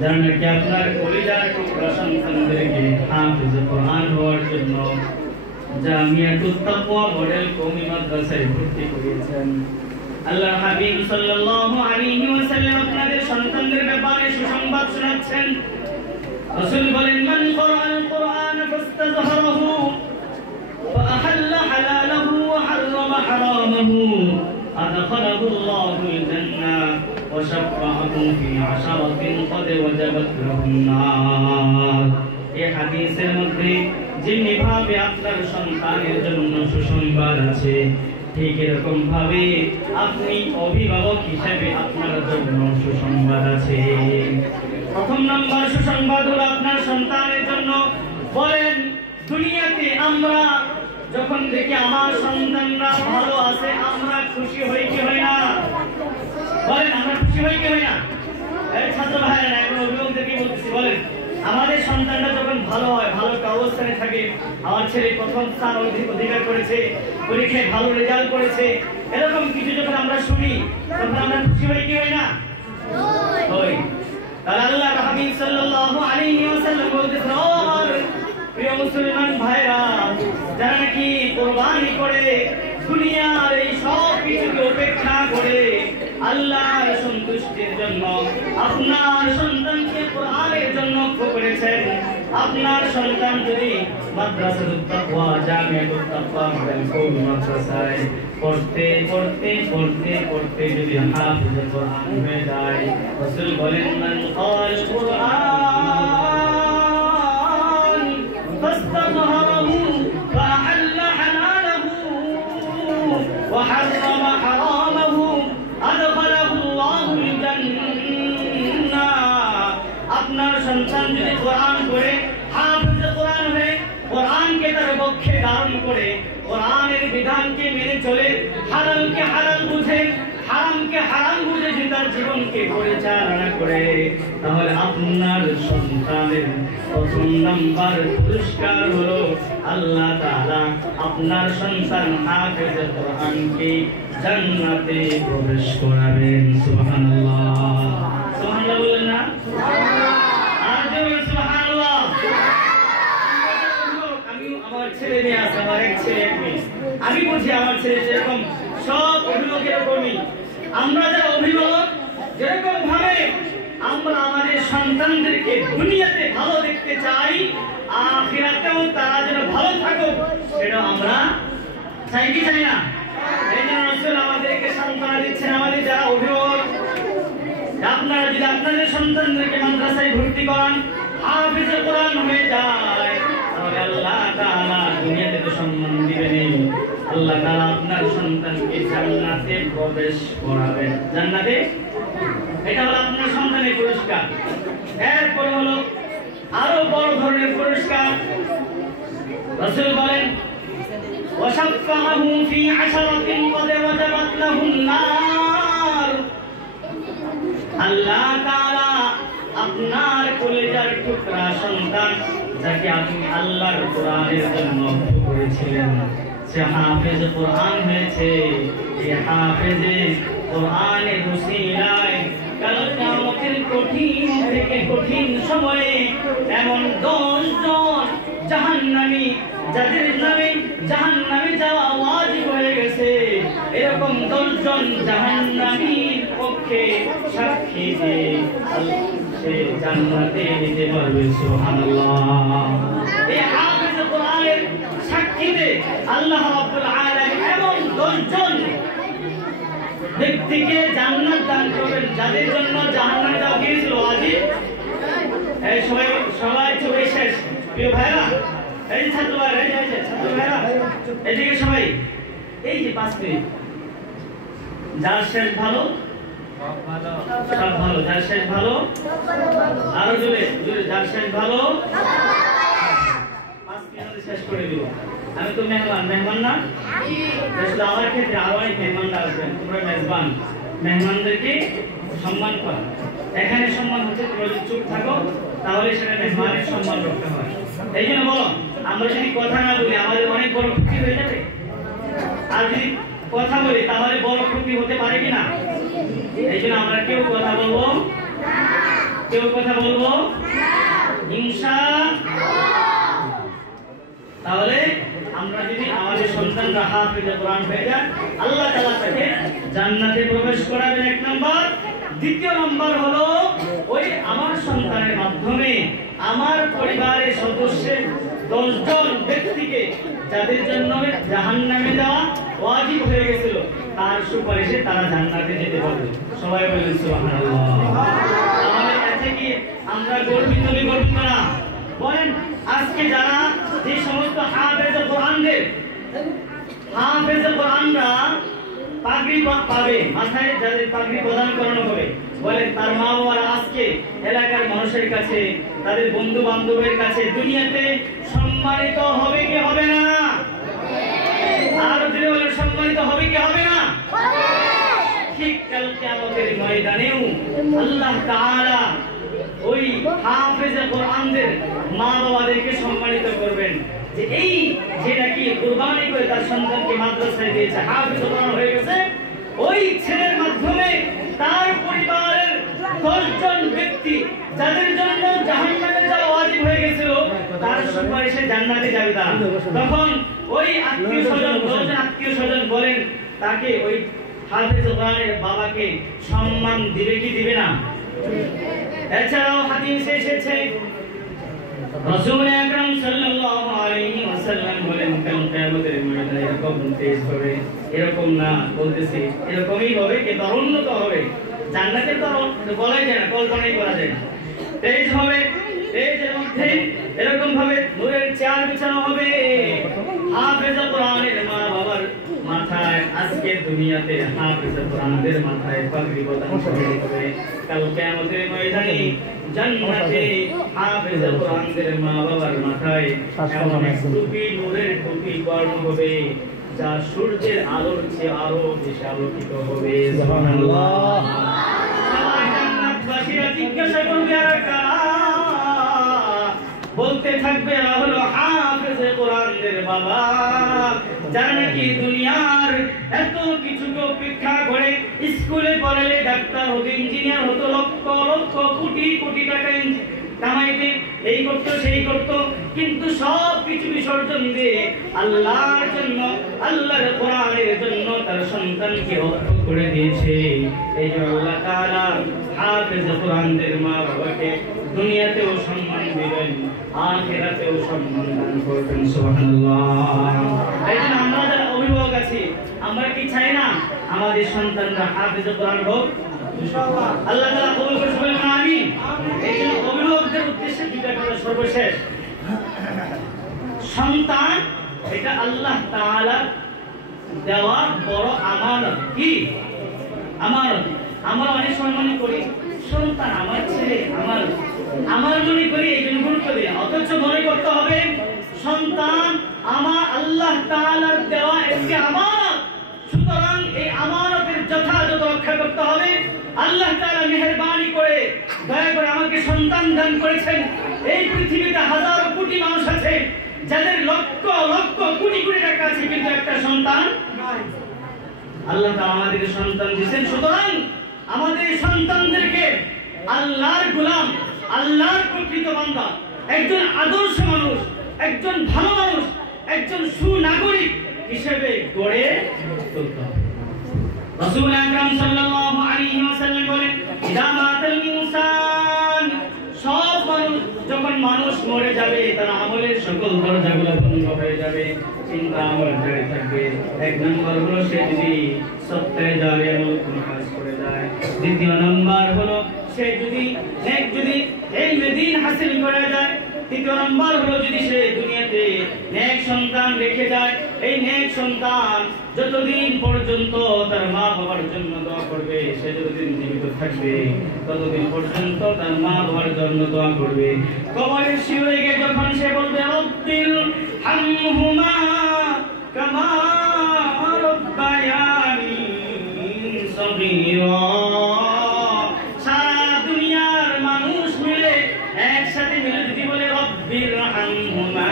যারা নাকি আপনার কলিজার টুকরা সন্তানদেরকে হাফেজ কোরআন হওয়ার জন্য জামিয়াতুত তাকওয়া মডেল কওমি মাদ্রাসায় ভর্তি করিয়েছেন, আল্লাহ হাবিব সাল্লাল্লাহু আলাইহি ওয়াসাল্লাম আপনাদের সন্তানদের ব্যাপারে সুসংবাদ শোনাচ্ছেন। রাসূল বলেন, মান ক্বরাআল কুরআন ফাস্তাযহারাহু فأحل حلاله وحرم حرامه أدخله الله الجنة وشفعه في عشرة قد وجبت له النار। এই হাদিসের মধ্যে যেমনি ভাবে আপনার সন্তানের জন্য সুসংবাদ আছে, ঠিক এরকম ভাবে আপনি অভিভাবক হিসেবে আপনার জন্য সুসংবাদ আছে। প্রথম নাম্বার সুসংবাদ হলো আপনার সন্তানের জন্য, বলেন দুনিয়াতে আমরা যখন দেখি আমার সন্তানরা ভালো আছে, আমরা খুশি হই কি হই না? বলেন আমরা খুশি হই কি হই না? এই ছাত্র ভাইরা, এখন অভিভাবকদেরকে বলতেছি, বলেন আমাদের সন্তানরা যখন ভালো হয়, ভালো একটা অবস্থানে থাকে, আমার ছেলে প্রথম স্থান অধিকার করেছে, পরীক্ষায় ভালো রেজাল্ট করেছে, এরকম কিছু যখন আমরা শুনি, তখন আমরা খুশি হই কি হই না? হই। তাহলে আল্লাহ হাবিব সাল্লাল্লাহু আলাইহি ওয়াসাল্লাম বলতেছেন, ও আমার প্রিয় মুসলমান ভাইরা, যারা নাকি কুরবানি করে দুনিয়ার এই সব কিছুকে উপেক্ষা করে আল্লাহর সন্তুষ্টির জন্য আপনার সন্তানকে কোরআনের জন্য করেছেন, আপনার সন্তান যদি মাদ্রাসাতুত তাকওয়া জামিয়াতুত তাকওয়া মডেল কওমি মাদ্রাসায় পড়তে পড়তে পড়তে পড়তে যদি হাফেজ কোরআন হয়ে যায়, রাসূল বলেন, মান ক্বাল কুরআন ফাস্তাযহারাহু فأحل حلاله وحرم حرامه أدخله الله الجنة। আপনার সন্তান যদি কোরআন পড়ে, হাফেজ কোরআন হয়ে, কোরআনকে তার পক্ষে ধারণ করে, কোরআনের বিধানকে মেনে চলে, হালালকে হালাল বুঝে, হারামকে হারাম বুঝে যদি তার জীবনকে পরিচালনা করে, তাহলে আপনার সন্তানের প্রথম নাম্বার পুরস্কার হলো আল্লাহ তাআলা আপনার সন্তান হাফেজ কোরআনকে জান্নাতে প্রবেশ করাবেন। সুবহানাল্লাহ, সুবহানাল্লাহ বলেন না? আর জোরে সুবহানাল্লাহ। আমি আমার ছেলে নিয়ে আসি, আমার এক ছেলে এক মেয়ে, আমি বুঝি আমার ছেলে যেরকম সব অভিভাবকের এরকমই। আমরা যারা অভিভাবক, যেরকম ভাবে আমরা আমাদের সন্তানদেরকে দুনিয়াতে ভালো দেখতে চাই, আখিরাতেও তারা যেন ভালো থাকুক, সেটা আমরা চাই কি চাই না? এই জন্য রাসূল আমাদেরকে সান্ত্বনা দিচ্ছেন, আমাদের যারা অভিভাবক, আপনারা যদি আপনাদের সন্তানদেরকে মাদ্রাসায় ভর্তি করান, হাফেজ কোরআন হয়ে যায়, তাহলে আল্লাহ তাআলা দুনিয়াতে তো সম্মান দিবেন, আল্লাহ তাআলা আপনার সন্তানকে জান্নাতে প্রবেশ করাবেন। জান্নাতে, এটা হলো আপনার সন্তানের পুরস্কার। এরপরে হলো আরো বড় ধরনের পুরস্কার, রাসূল বলেন, ওয়াশাফাহু ফি আশরাতিন ক্বাদ ওয়াজাবাত লাহুন নার। আল্লাহ তাআলা আপনার কলিজার টুকরা সন্তান, যাকে আপনি আল্লাহর কোরআনের জন্য করেছিলেন, সে হাফেজ কোরআন হয়েছে, এই হাফেজে কোরআনের উসিলায় কাল কিয়ামতের কঠিন থেকে কঠিন সময়ে এমন 10 জন জাহান্নামী, যাদের নামে জাহান্নামে যাওয়া ওয়াজিব হয়ে গেছে, এরকম 10 জন জাহান্নামীর পক্ষে সাক্ষী দিয়ে সে জান্নাতে যেতে পারবে। সুবহানাল্লাহ। এই হাফেজ কোরআনের সাক্ষীতে আল্লাহ রাব্বুল আলামিন এমন 10 জন ব্যক্তিকে জান্নাত দান করবেন, যাদের জন্য জাহান্নামে যাওয়া গিয়েছিল ওয়াজিব। এই সবাই চলে শেষ প্রিয় ভাইরা, এই ছাত্র ভাইরা, এই ছাত্র ভাইরা, এদিকে সবাই, এই যে 5 মিনিট যার শেষ ভালো সব ভালো, যার শেষ ভালো আরো জোরে জোরে, যার শেষ ভালো। 5 মিনিটে শেষ করে দিব। আমি তো মেহমান না, আসলে আমার ক্ষেত্রে আরো অনেক মেহমানরা আসবেন, তোমরা মেজবান, মেহমানদেরকে সম্মান করো। এখানে সম্মান হচ্ছে তোমরা যদি চুপ থাকো তাহলে সেটা মেহমানের সম্মান রক্ষা হয়। এই জন্য বলো, আমরা যদি কথা না বলি আমাদের অনেক বড় ক্ষতি হয়ে যাবে, আর যদি কথা বলি তাহলে বড় ক্ষতি হতে পারে কিনা। এই জন্য আমরা কেউ কথা বলবো ইনশাআল্লাহ। তাহলে আমরা যদি আমাদের সন্তানরা হাফেজে কোরআন হয়ে যায়, আল্লাহ তাআলা তাকে জান্নাতে প্রবেশ করাবেন, 1 নাম্বার। দ্বিতীয় নাম্বার হলো ওই আমার সন্তানের মাধ্যমে আমার পরিবারের সদস্যের 10 জন ব্যক্তিকে যাদের জন্য জাহান্নামে যাওয়া ওয়াজিব হয়ে গেছিল তার সুপারিশে তারা জান্নাতে যেতে পারবে। সবাই বলেন সুবহানাল্লাহ। তাহলে এতে কি আমরা গর্বিত না? বলেন, আজকে যারা যে সমস্ত হাফেজে কোরআনরা পাগড়ি পাবে, মাথায় যাদের পাগড়ি প্রদান করানো হবে, বলেন তার মা বাবারা আজকে এলাকার মানুষের কাছে, তাদের বন্ধু বান্ধবের কাছে দুনিয়াতে সম্মানিত হবে কি হবে না? আর যদি বলে সম্মানিত হবে কি হবে না? ঠিক কাল কিয়ামতের ময়দানেও আল্লাহ তাআলা ওই হাফেজে কোরআনদের মা বাবাদেরকে সম্মানিত করবেন, যে এই যেটা কি কুরবানি করে তার সন্তানকে মাদ্রাসায় দিয়েছে, হাফেজ কোরআন হয়ে গেছে, ওই ছেলের মাধ্যমে তার পরিবারের 10 জন ব্যক্তি যাদের জন্য জাহান্নামে যাওয়া ওয়াজিব হয়ে গেছিল তার সুপারিশে জান্নাতে যাবে তারা। তখন ওই আত্মীয়স্বজন, 10 জন আত্মীয়স্বজন বলেন তাকে, ওই হাফেজ কোরআনের বাবাকে সম্মান দিবে কি দিবে না? এছাড়াও হাদিসে এসেছে রাসূল আকরাম সাল্লাল্লাহু আলাইহি ওয়াসাল্লাম বলেন, কাল কিয়ামতের ময়দানে এরকম তেজ হবে, এরকম না বলতেছি এরকমই হবে, কিন্তু উন্নত হবে। জান্নাতের তো বলাই যায় না, কল্পনাই করা যায় না। তেজ হবে, তেজের মধ্যে এরকম ভাবে নূরের চেয়ার বিছানো হবে। হাফেজে কোরআনের মা বাবার মাথায় আজকে দুনিয়াতে হাফেজে কোরআনদের মাথায় পাগড়ি প্রদান করা হবে। কাল কিয়ামতের ময়দানে জান্নাতে হাফেজে কোরআনদের মা বাবার মাথায় এমন এক টুপি, নূরের টুপি পরানো হবে যা সূর্যের আলোর চেয়ে আরো বেশি আলোকিত হবে। সুবহানাল্লাহ। জান্নাতবাসীরা জিজ্ঞাসা করবে আর কারা? বলতে থাকবে এরা হলো হাফেজে কোরআনদের বাবা, যারা নাকি দুনিয়ার এত কিছুকে উপেক্ষা করে স্কুলে পড়ালে ডাক্তার হতো, ইঞ্জিনিয়ার হতো, লক্ষ লক্ষ কোটি কোটি টাকা কামাইতে, এই করতো সেই করতো, কিন্তু সব কিছু বিসর্জন দিয়ে আল্লাহর জন্য, আল্লাহর কোরআনের জন্য তার সন্তানকে রক্ষা করে দিয়েছে। এই যে আল্লাহ তাআলা হাফেজে কোরআনদের মা বাবাকে দুনিয়াতেও সম্মান দিবেন, আখিরাতেও সম্মান দান করবেন। সুবহানাল্লাহ। এই জন্য আমরা যারা অভিভাবক আছি, আমরা কি চাই না আমাদের সন্তানরা হাফেজে কোরআন হোক? ইনশাআল্লাহ আল্লাহ তাআলা কবুল করে বলেন আমিন। এই জন্য অভিভাবকদের উদ্দেশ্যে দুইটা কথা সর্বশেষ, সন্তান এটা আল্লাহ তাআলা দেওয়া বড় আমানত। কি আমানত? আমরা অনেক সময় মনে করি সন্তান আমার ছেলে, আমার মনে করি, এই জন্য গুরুত্ব দিই, অথচ মনে করতে হবে সন্তান আমার আল্লাহ তাআলার দেওয়া একটি আমানত। সুতরাং এই আমানতের যথাযথ রক্ষা করতে হবে। আল্লাহ তাআলা মেহেরবানি করে দয়া করে আমাকে সন্তান দান করেছেন। এই পৃথিবীতে হাজার কোটি মানুষ আছে যাদের লক্ষ লক্ষ কোটি কোটি টাকা আছে, কিন্তু একটা সন্তান নাই। আল্লাহ তাআলা আমাদেরকে সন্তান দিয়েছেন। সুতরাং আমাদের সন্তানদেরকে আল্লাহর গোলাম, আল্লাহর প্রকৃত বান্দা, একজন আদর্শ মানুষ, একজন ভালো মানুষ, একজন সুনাগরিক হিসেবে গড়ে তুলতে হবে। রাসূল আকরাম সাল্লাল্লাহু আলাইহি ওয়াসাল্লাম বলেন, ইদা মাতাল ইনসান, সব মানুষ যখন মানুষ মরে যাবে তার আমলের সকল দরজাগুলো বন্ধ হয়ে যাবে, চিন্তা আমল জারি থাকবে। 1 নম্বর হলো সে যদি সত্যে জারিয়া কোন কাজ করে যায়। দ্বিতীয় নম্বর হলো সে যদি ইলমে দ্বীন হাসিল করে যায়। তৃতীয় নাম্বার হলো যদি সে দুনিয়াতে নেক সন্তান রেখে যায়, এই নেক সন্তান যতদিন পর্যন্ত তার মা বাবার জন্য দোয়া করবে, সে যতদিন জীবিত থাকবে ততদিন পর্যন্ত তার মা বাবার জন্য দোয়া করবে। কবরের শিওরে গিয়ে যখন সে বলবে রব্বিল হামহুমা কামা রব্বায়ানি সগীরা, সারা দুনিয়ার মানুষ মিলে একসাথে মিলে যদি বলে রব্বিল হামহুমা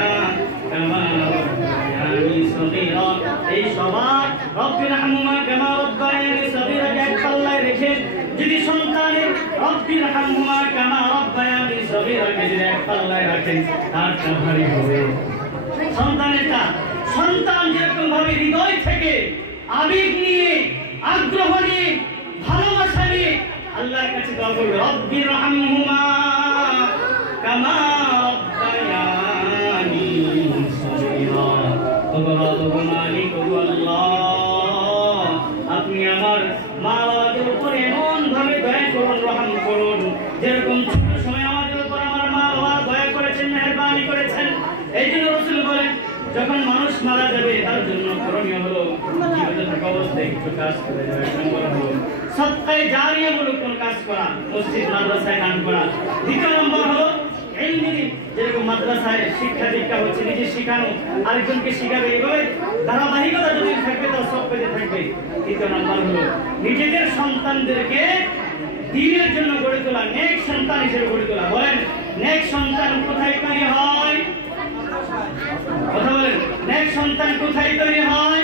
কামা রব্বায়ানি সগীরা, এই সবার রব্বিল হামহুমা কামা রব্বায়ানি সগীরা এক পাল্লায় রেখে যদি সন্তানের রব্বিল হামহুমা কামা রব্বায়ানি সগীরাকে যদি এক পাল্লায় রাখেন, তার ভারী হবে। সন্তানেরটা সন্তান যেরকম ভাবে হৃদয় থেকে আবেগ নিয়ে, আগ্রহ নিয়ে, ভালোবাসা নিয়ে আল্লাহর কাছে দোয়া করবে রব্বির হামহুমা কামা রব্বায়ানি সগীরা, ওগো মালিক ওগো আল্লাহ, আপনি আমার মা বাবার উপর এমন ভাবে দয়া করুন, রহম করুন, যেরকম ছোট সময় আমাদের উপর আমার মা বাবা দয়া করেছেন, মেহেরবানি করেছেন। এই জন্য রাসূল বলেন যখন মানুষ মারা যাবে তার জন্য করণীয় হলো জীবিত থাকা অবস্থায় কিছু কাজ করে যাবে। এক নম্বর হলো সদকায়ে জারিয়ামূলক কোন কাজ করা, মসজিদ মাদ্রাসায় দান করা। দ্বিতীয় নম্বর হলো ইলমি, যেরকম মাদ্রাসায় শিক্ষা দীক্ষা হচ্ছে নিজে শিখানো, আরেকজনকে শিখাবে, এইভাবে ধারাবাহিকতা যদি থাকবে তার সব পেতে থাকবে। তৃতীয় নম্বর হলো নিজেদের সন্তানদেরকে দ্বীনের জন্য গড়ে তোলা, নেক সন্তান হিসেবে গড়ে তোলা। বলেন নেক সন্তান কোথায় তৈরি হয়? কথা বলেন, নেক সন্তান কোথায় তৈরি হয়?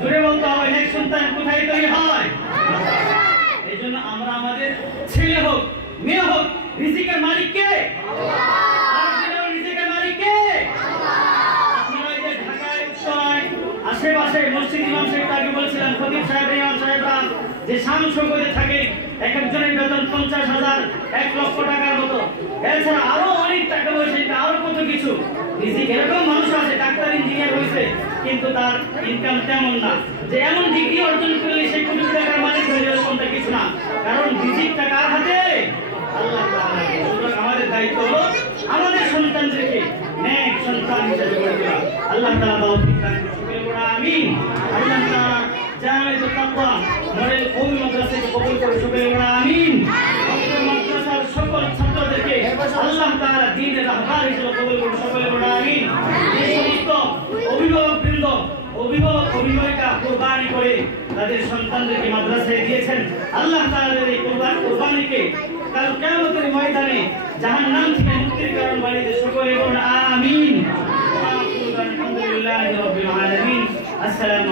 জোরে বলতে হবে, নেক সন্তান কোথায় তৈরি হয়? এই জন্য আমরা আমাদের ছেলে হোক মেয়ে হোক রিজিকের মালিক কে? আল্লাহ। রিজিকের মালিক কে? আপনারা এই যে ঢাকায় উত্তরায় আশেপাশে মসজিদ ইমাম সাহেব আগে বলছিলেন, খতিব সাহেব ইমাম সাহেবরা যে সাংসদ করে থাকে, এক একজনের বেতন 50,000 1 লক্ষ টাকার মতো, এছাড়া আরো অনেক টাকা পয়সা, আরো কত কিছু। রিজিক এরকম মানুষ আছে ডাক্তার ইঞ্জিনিয়ার হয়েছে কিন্তু তার ইনকাম তেমন না, যে এমন ডিগ্রি অর্জন করলে সে কোটি টাকার মালিক হয়ে যাবে, কোনটা কিছু না। কারণ রিজিকটা কার হাতে? আল্লাহ তাআলার হাতে। সুতরাং আমাদের দায়িত্ব হলো আমাদের সন্তানদেরকে নেক সন্তান হিসেবে গড়ে তোলা। আল্লাহ তাআলা তৌফিক দান করুন, বলুন আমিন। আল্লাহ তাআলা জামিয়াতুত তাকওয়া মডেল কওমি মাদ্রাসাকে কবুল করে, সকলে বলুন আমিন। মাদ্রাসার সকল ছাত্রদেরকে আল্লাহ তাআলা দ্বীনের রাহবার হিসেবে কবুল করুন, সকলে বলুন আমিন। এই সমস্ত অভিভাবকবৃন্দ, অভিভাবিকা কুরবানি করে তাদের সন্তানদেরকে মাদ্রাসায় দিয়েছেন, আল্লাহ তাআলার এই কুরবানিকে কাল কিয়ামতের ময়দানে জাহান্নাম থেকে মুক্তির কারণ বানিয়ে দেন, সকলে বলুন আমিন। আলহামদুলিল্লাহি রাব্বিল আলামিন। আসসালামু